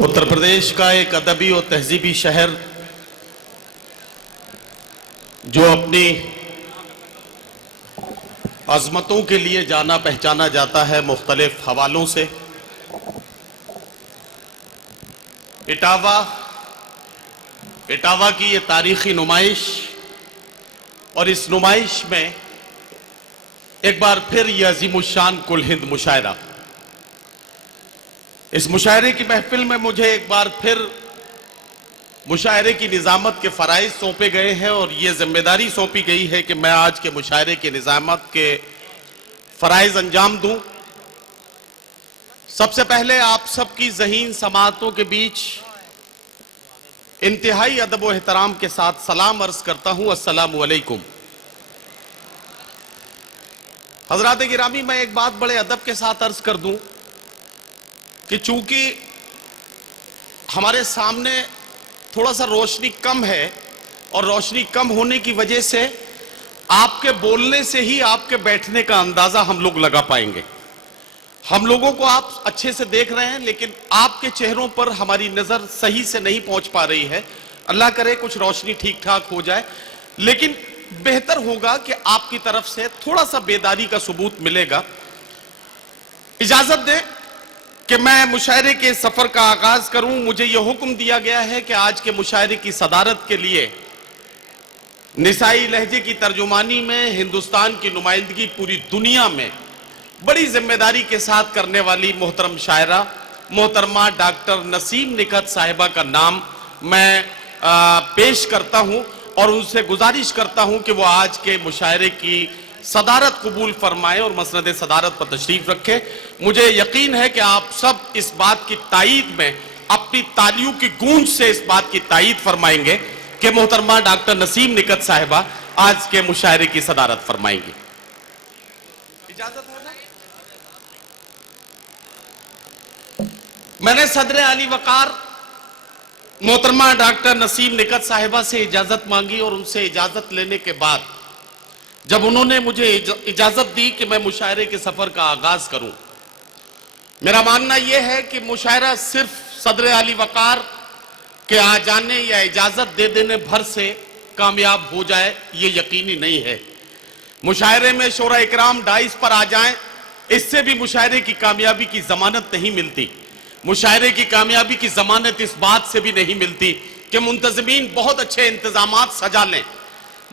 उत्तर प्रदेश का एक अदबी और तहजीबी शहर जो अपनी अजमतों के लिए जाना पहचाना जाता है मुख्तलिफ हवालों से। इटावा की ये तारीखी नुमाइश, और इस नुमाइश में एक बार फिर ये अजीमुशान कुल हिंद मुशायरा, इस मुशायरे की महफिल में मुझे एक बार फिर मुशायरे की निजामत के फराइज सौंपे गए हैं और ये जिम्मेदारी सौंपी गई है कि मैं आज के मुशायरे की निजामत के फराइज अंजाम दूं। सबसे पहले आप सबकी ज़हीन समाअतों के बीच इंतहाई अदब व एहतराम के साथ सलाम अर्ज करता हूं, अस्सलामु अलैकुम। हजरात गिरामी, मैं एक बात बड़े अदब के साथ अर्ज कर दूं कि चूंकि हमारे सामने थोड़ा सा रोशनी कम है और रोशनी कम होने की वजह से आपके बोलने से ही आपके बैठने का अंदाजा हम लोग लगा पाएंगे। हम लोगों को आप अच्छे से देख रहे हैं, लेकिन आपके चेहरों पर हमारी नजर सही से नहीं पहुंच पा रही है। अल्लाह करे कुछ रोशनी ठीक ठाक हो जाए, लेकिन बेहतर होगा कि आपकी तरफ से थोड़ा सा बेदारी का सबूत मिलेगा। इजाजत दें कि मैं मुशायरे के सफर का आगाज करूं। मुझे यह हुक्म दिया गया है कि आज के मुशायरे की सदारत के लिए निसाई लहजे की तर्जुमानी में हिंदुस्तान की नुमाइंदगी पूरी दुनिया में बड़ी जिम्मेदारी के साथ करने वाली मोहतरम शायरा मोहतरमा डॉक्टर नसीम निकहत साहिबा का नाम मैं पेश करता हूं और उनसे गुजारिश करता हूं कि वो आज के मुशायरे की सदारत कबूल फरमाए और मसनद सदारत पर तशरीफ रखे। मुझे यकीन है कि आप सब इस बात की तायीद में अपनी तालियों की गूंज से इस बात की तायीद फरमाएंगे कि मोहतरमा डॉक्टर नसीम निकहत साहिबा आज के मुशायरे की सदारत फरमाएंगी। इजाजत है ना? मैंने सदर आली वकार मोहतरमा डॉक्टर नसीम निकहत साहिबा से इजाजत मांगी और उनसे इजाजत लेने के बाद जब उन्होंने मुझे इजाजत दी कि मैं मुशायरे के सफर का आगाज करूं, मेरा मानना यह है कि मुशायरा सिर्फ सदर आली वकार के आ जाने या इजाजत दे देने भर से कामयाब हो जाए, ये यकीनी नहीं है। मुशायरे में शोरा इकराम डाइस पर आ जाएं, इससे भी मुशायरे की कामयाबी की जमानत नहीं मिलती। मुशायरे की कामयाबी की जमानत इस बात से भी नहीं मिलती कि मुंतजमीन बहुत अच्छे इंतजामात सजा लें।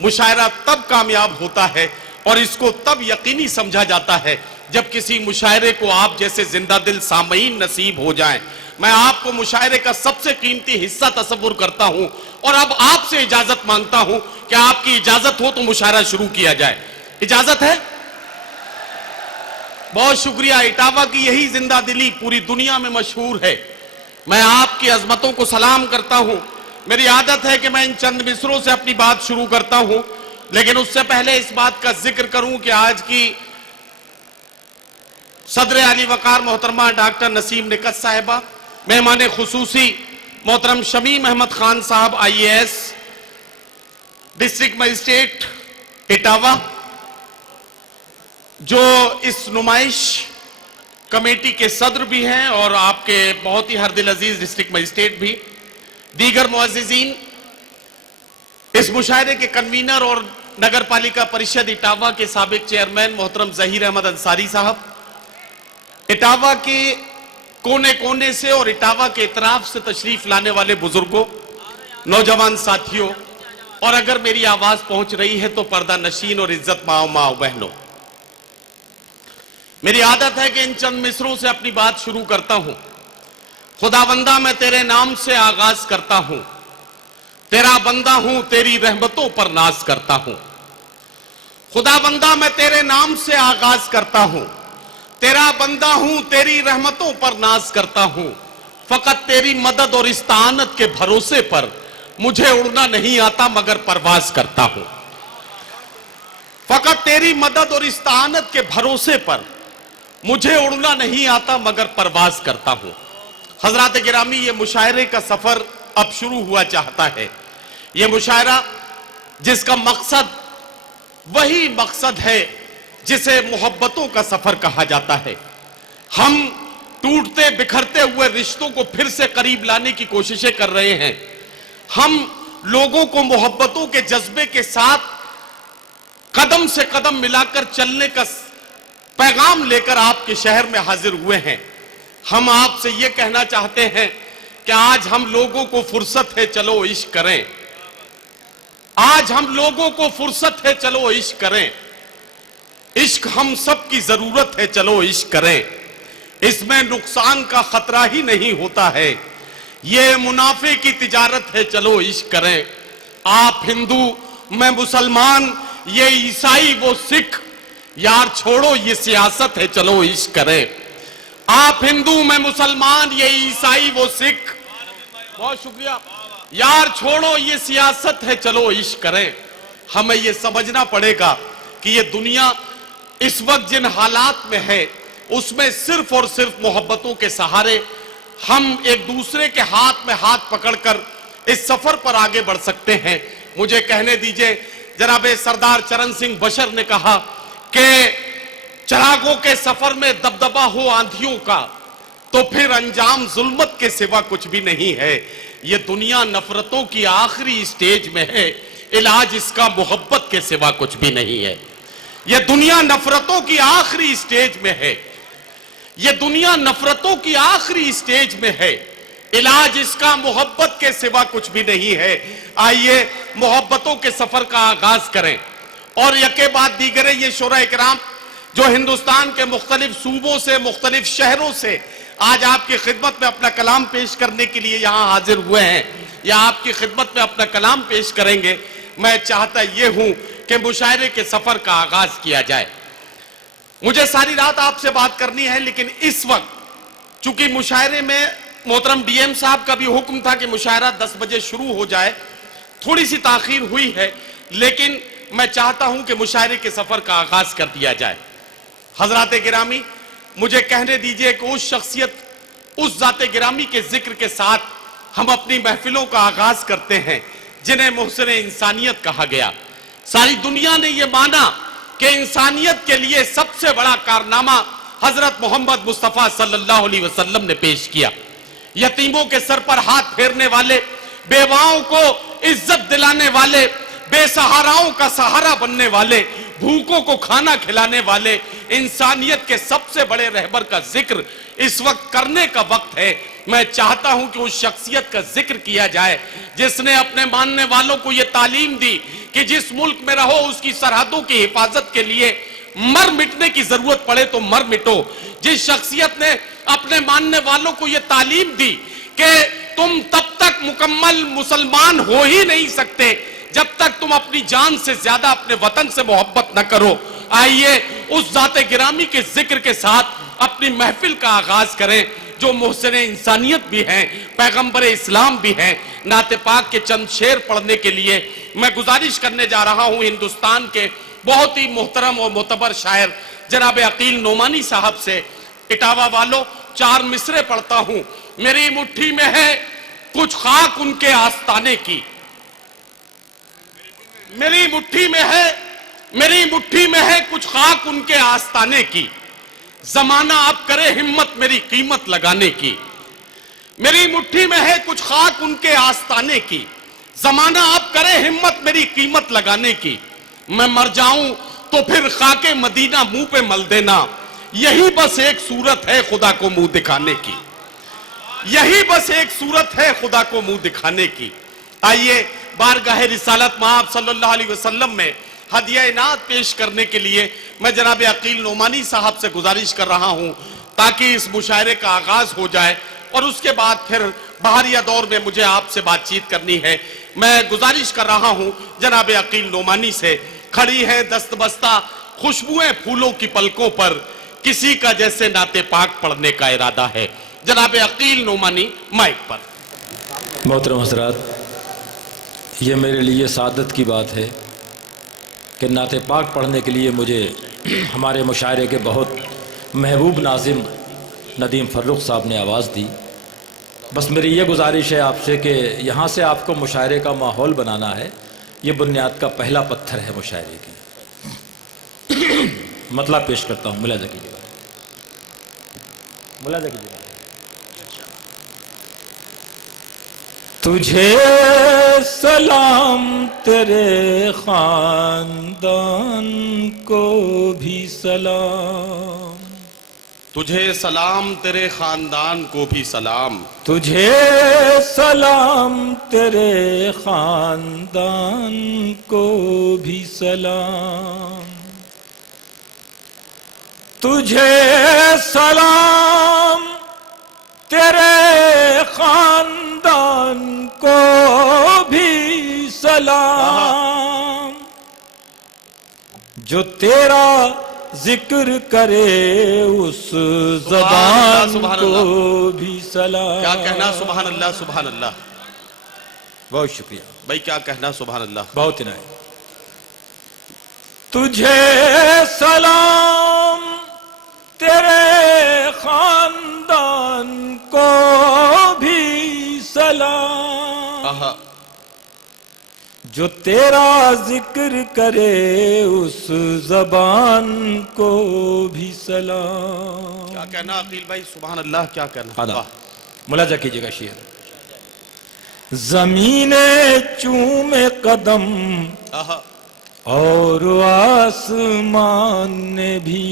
मुशायरा तब कामयाब होता है और इसको तब यकीनी समझा जाता है जब किसी मुशायरे को आप जैसे जिंदा दिल सामईन नसीब हो जाएं। मैं आपको मुशायरे का सबसे कीमती हिस्सा तसव्वुर करता हूं और अब आपसे इजाजत मांगता हूं कि आपकी इजाजत हो तो मुशायरा शुरू किया जाए। इजाजत है? बहुत शुक्रिया। इटावा की यही जिंदा दिली पूरी दुनिया में मशहूर है। मैं आपकी अजमतों को सलाम करता हूं। मेरी आदत है कि मैं इन चंद मिसरों से अपनी बात शुरू करता हूं, लेकिन उससे पहले इस बात का जिक्र करूं कि आज की सदर आली वकार मोहतरमा डॉक्टर नसीम निकहत साहिबा, मेहमान खुसूसी मोहतरम शमीम अहमद खान साहब IAS, डिस्ट्रिक्ट मजिस्ट्रेट इटावा, जो इस नुमाइश कमेटी के सदर भी हैं और आपके बहुत ही हरदिल अजीज डिस्ट्रिक्ट मजिस्ट्रेट भी, दीगर मुअज़्ज़िज़ीन, इस मुशायरे के कन्वीनर और नगर पालिका परिषद इटावा के साबिक चेयरमैन मोहतरम ज़हीर अहमद अंसारी साहब, इटावा के कोने कोने से और इटावा के इतराफ से तशरीफ लाने वाले बुजुर्गों, नौजवान साथियों, और अगर मेरी आवाज पहुंच रही है तो पर्दा नशीन और इज्जत माओ बहनों, मेरी आदत है कि इन चंद मिसरों से अपनी बात शुरू करता हूं। खुदाबंदा मैं तेरे नाम से आगाज करता हूं, तेरा बंदा हूं, तेरी रहमतों पर नाज करता हूं। खुदाबंदा मैं तेरे नाम से आगाज करता हूं, तेरा बंदा हूं, तेरी रहमतों पर नाज करता हूं। फकत तेरी मदद और इस्तानत के भरोसे पर मुझे उड़ना नहीं आता मगर परवाज करता हूं। फकत तेरी मदद और इस्तानत के भरोसे पर मुझे उड़ना नहीं आता मगर परवाज करता हूं। हजरात गिरामी, ये मुशायरे का सफर अब शुरू हुआ चाहता है। ये मुशायरा जिसका मकसद वही मकसद है जिसे मोहब्बतों का सफर कहा जाता है। हम टूटते बिखरते हुए रिश्तों को फिर से करीब लाने की कोशिशें कर रहे हैं। हम लोगों को मोहब्बतों के जज्बे के साथ कदम से कदम मिलाकर चलने का पैगाम लेकर आपके शहर में हाजिर हुए हैं। हम आपसे यह कहना चाहते हैं कि आज हम लोगों को फुर्सत है, चलो इश्क करें। आज हम लोगों को फुर्सत है, चलो इश्क करें। इश्क हम सब की जरूरत है, चलो इश्क करें। इसमें नुकसान का खतरा ही नहीं होता है, ये मुनाफे की तिजारत है, चलो इश्क करें। आप हिंदू, मैं मुसलमान, ये ईसाई वो सिख, यार छोड़ो ये सियासत है, चलो इश्क करें। आप हिंदू, मैं मुसलमान, ये ईसाई वो सिख, बहुत शुक्रिया, यार छोड़ो ये सियासत है, चलो इश्क करें। हमें ये समझना पड़ेगा कि ये दुनिया इस वक्त जिन हालात में है उसमें सिर्फ और सिर्फ मोहब्बतों के सहारे हम एक दूसरे के हाथ में हाथ पकड़कर इस सफर पर आगे बढ़ सकते हैं। मुझे कहने दीजिए, जनाब सरदार चरण सिंह बशर ने कहा कि चिरागों के सफर में दबदबा हो आंधियों का तो फिर अंजाम जुल्मत के सिवा कुछ भी नहीं है। ये दुनिया नफरतों की आखिरी स्टेज में है, इलाज इसका मोहब्बत के सिवा कुछ भी नहीं है। ये दुनिया नफरतों की आखिरी स्टेज में है, ये दुनिया नफरतों की आखिरी स्टेज में है, इलाज इसका मोहब्बत के सिवा कुछ भी नहीं है। आइए मोहब्बतों के सफर का आगाज करें और यके बाद दीगरे ये शोरा इकराम जो हिंदुस्तान के मुख्तलिफ सूबों से, मुख्तलिफ शहरों से आज आपकी खिदमत में अपना कलाम पेश करने के लिए यहां हाजिर हुए हैं या आपकी खिदमत में अपना कलाम पेश करेंगे, मैं चाहता ये हूं कि मुशायरे के सफर का आगाज किया जाए। मुझे सारी रात आपसे बात करनी है, लेकिन इस वक्त चूंकि मुशायरे में मोहतरम डीएम साहब का भी हुक्म था कि मुशायरा 10 बजे शुरू हो जाए, थोड़ी सी ताखीर हुई है, लेकिन मैं चाहता हूं कि मुशायरे के सफर का आगाज कर दिया जाए। हजरात गिरामी, मुझे कहने दीजिए कि उस शख्सियत, उस जाते गिरामी के जिक्र के साथ हम अपनी महफिलों का आगाज करते हैं जिन्हें मुहसिन इंसानियत कहा गया। सारी दुनिया ने यह माना कि इंसानियत के लिए सबसे बड़ा कारनामा हजरत मोहम्मद मुस्तफा सल्लल्लाहु अलैहि वसल्लम ने पेश किया। यतीमों के सर पर हाथ फेरने वाले, बेवाओं को इज्जत दिलाने वाले, बेसहाराओं का सहारा बनने वाले, भूखों को खाना खिलाने वाले, इंसानियत के सबसे बड़े रहबर का जिक्र इस वक्त करने का वक्त है। मैं चाहता हूं कि उस शख्सियत का जिक्र किया जाए जिसने अपने मानने वालों को यह तालीम दी कि जिस मुल्क में रहो उसकी सरहदों की हिफाजत के लिए मर मिटने की जरूरत पड़े तो मर मिटो। जिस शख्सियत ने अपने मानने वालों को यह तालीम दी कि तुम तब तक मुकम्मल मुसलमान हो ही नहीं सकते जब तक तुम अपनी जान से ज्यादा अपने वतन से मोहब्बत न करो। आइए उस जाते गिरामी के जिक्र के साथ अपनी महफिल का आगाज करें जो मुहसिन इंसानियत भी हैं, पैगंबर इस्लाम भी हैं। नाते पाक के चंद शेर पढ़ने के लिए मैं गुजारिश करने जा रहा हूं हिंदुस्तान के बहुत ही मोहतरम और मोतबर शायर जनाब अकील नोमानी साहब से। इटावा वालों, 4 मिसरे पढ़ता हूं। मेरी मुट्ठी में है कुछ खाक उनके आस्ताने की, मेरी मुट्ठी में है कुछ खाक उनके आस्ताने की, जमाना अब करे हिम्मत मेरी कीमत लगाने की। मेरी मुट्ठी में है कुछ खाक उनके आस्ताने की, जमाना अब करे हिम्मत मेरी कीमत लगाने की। मैं मर जाऊं तो फिर खाके मदीना मुंह पे मल देना, यही बस एक सूरत है खुदा को मुंह दिखाने की, यही बस एक सूरत है खुदा को मुंह दिखाने की। आइए बारगाह रिसालत माब सल्लल्लाहु अलैहि वसल्लम में हदिया इनात पेश करने के लिए मैं जनाब अकील नोमानी साहब से गुजारिश कर रहा हूं ताकि इस मुशायरे का आगाज हो जाए और उसके बाद फिर बहरिया दौर में मुझे आपसे बातचीत करनी है। मैं गुजारिश कर रहा हूं जनाब अकील नोमानी से, खड़ी है दस्तबस्ता खुशबुएं फूलों की पलकों पर, किसी का जैसे नाते पाक पढ़ने का इरादा है। जनाब अकील नोमानी माइक पर। मोहतरम हज़रात, ये मेरे लिए सादत की बात है कि नाते पाक पढ़ने के लिए मुझे हमारे मुशायरे के बहुत महबूब नाज़िम नदीम फर्रुख साहब ने आवाज़ दी। बस मेरी ये गुजारिश है आपसे कि यहाँ से आपको मुशायरे का माहौल बनाना है। ये बुनियाद का पहला पत्थर है मुशायरे की। मतलब पेश करता हूँ, मुलाज़ा कीजिएगा। ملاحظہ کیجیے. تجھے سلام تیرے خاندان کو بھی سلام. تجھے سلام تیرے خاندان کو بھی سلام. تجھے سلام تیرے خاندان کو بھی سلام. تجھے سلام تیرے خاندان کو بھی سلام. جو تیرا ذکر کرے اس زبان کو بھی سلام. کیا کہنا سبحان اللہ سبحان اللہ. بہت شکریہ بھائی کیا کہنا سبحان اللہ. بہت عنایت. تجھے سلام تیرے خاندان کو بھی سلام. آہا. جو تیرا ذکر کرے اس زبان کو بھی سلام. کیا کہنا عقیل بھائی سبحان اللہ. کیا کہنا. واہ. ملاحظہ کیجیے گا شعر. زمین چومے قدم آہا. اور آسمان نے بھی.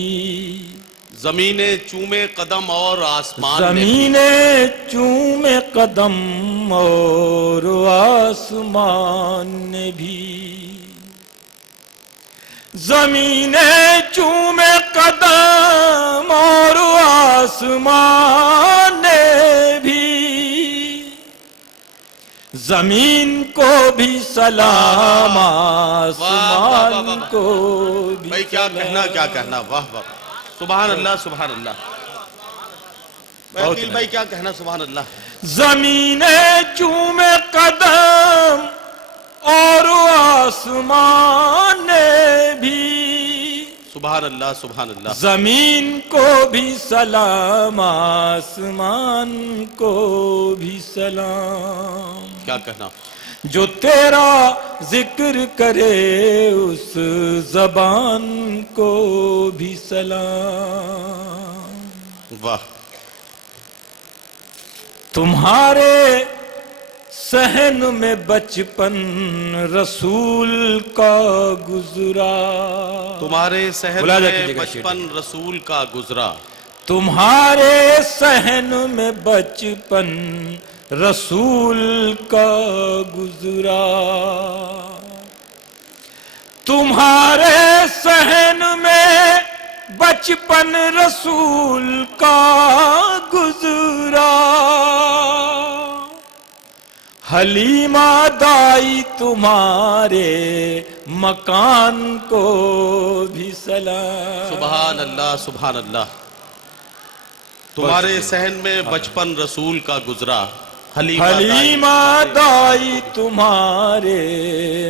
زمینیں چومے قدم اور آسمان نے بھی. زمینیں چومے قدم اور آسمان نے بھی. زمینیں چومے قدم اور آسمان نے بھی. زمین کو بھی سلام آسمان کو بھی. بھائی کیا کہنا کیا کہنا. واہ واہ سبحان اللہ سبحان اللہ. عقیل بھائی کیا کہنا سبحان اللہ. زمینیں چومے قدم اور آسمان نے بھی. سبحان اللہ سبحان اللہ. زمین کو بھی سلام آسمان کو بھی سلام. کیا کہنا. جو تیرا ذکر کرے اس زبان کو بھی سلام. واہ. تمہارے صحن میں بچپن رسول کا گزرا. تمہارے صحن میں بچپن رسول کا گزرا. تمہارے صحن میں بچپن رسول کا گزرا. تمہارے صحن میں بچپن رسول کا گزرا. حلیمہ دائی تمہارے مکان کو بھی سلام. سبحان اللہ سبحان اللہ. تمہارے صحن میں بچپن رسول کا گزرا. حلیمہ دائی تمہارے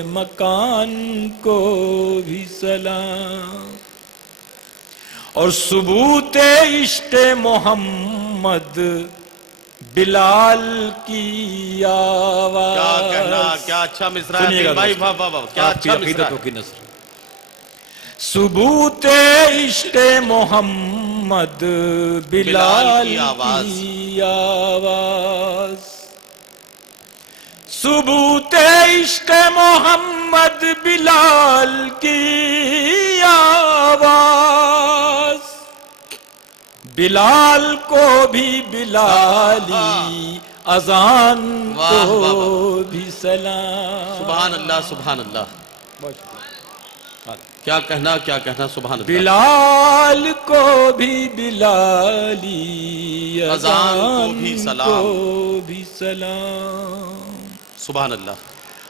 مکان کو بھی سلام. اور ثبوت عشق محمد بلال کی آواز. کیا کہنا. کیا اچھا مصرع ہے بھائی. واہ واہ واہ کیا اچھا مصرع ہے. ثبوت عشق محمد بلال کی آواز. ثبوت عشق محمد بلال کی آواز. بلال کو بھی بلالی اذان کو بھی سلام. سبحان اللہ سبحان اللہ. کیا کہنا سبحان اللہ. بلال کو بھی بلالی اذان کو بھی سلام. کو بھی سلام. سبحان اللہ.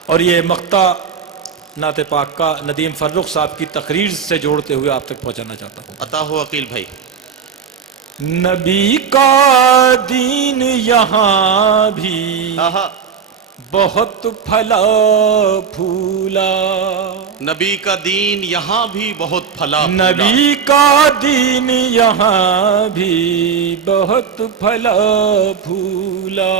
اور یہ مقطع نعت پاک کا ندیم فرخ صاحب کی تقریر سے جوڑتے ہوئے آپ تک پہنچانا چاہتا ہوں. عطا ہو عقیل بھائی. نبی کا دین یہاں بھی بہت پھلا پھولا. نبی کا دین یہاں بھی بہت پھلا پھولا. نبی کا دین یہاں بھی بہت پھلا پھولا.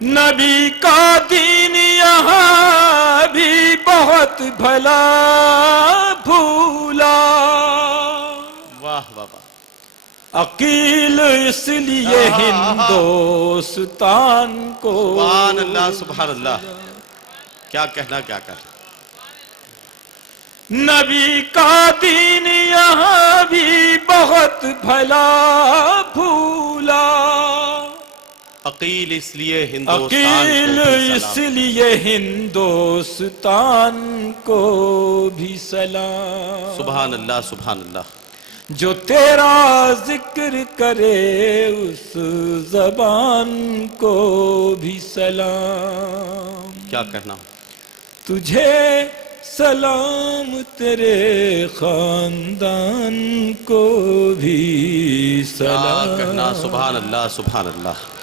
نبی کا دین یہاں بھی بہت بھلا پھولا. واہ واہ واہ. عقیل اس لیے ہندوستان کو. سبحان اللہ سبحان اللہ. کیا کہنا کیا کہنا. نبی کا دین یہاں بھی بہت بھلا بھولا. عقیل اس لیے ہندوستان عقیل کو بھی اس سلام. لیے ہندوستان کو بھی سلام. سبحان اللہ سبحان اللہ. جو تیرا ذکر کرے اس زبان کو بھی سلام. کیا کہنا. تجھے سلام تیرے خاندان کو بھی کیا سلام. کہنا. سبحان اللہ سبحان اللہ.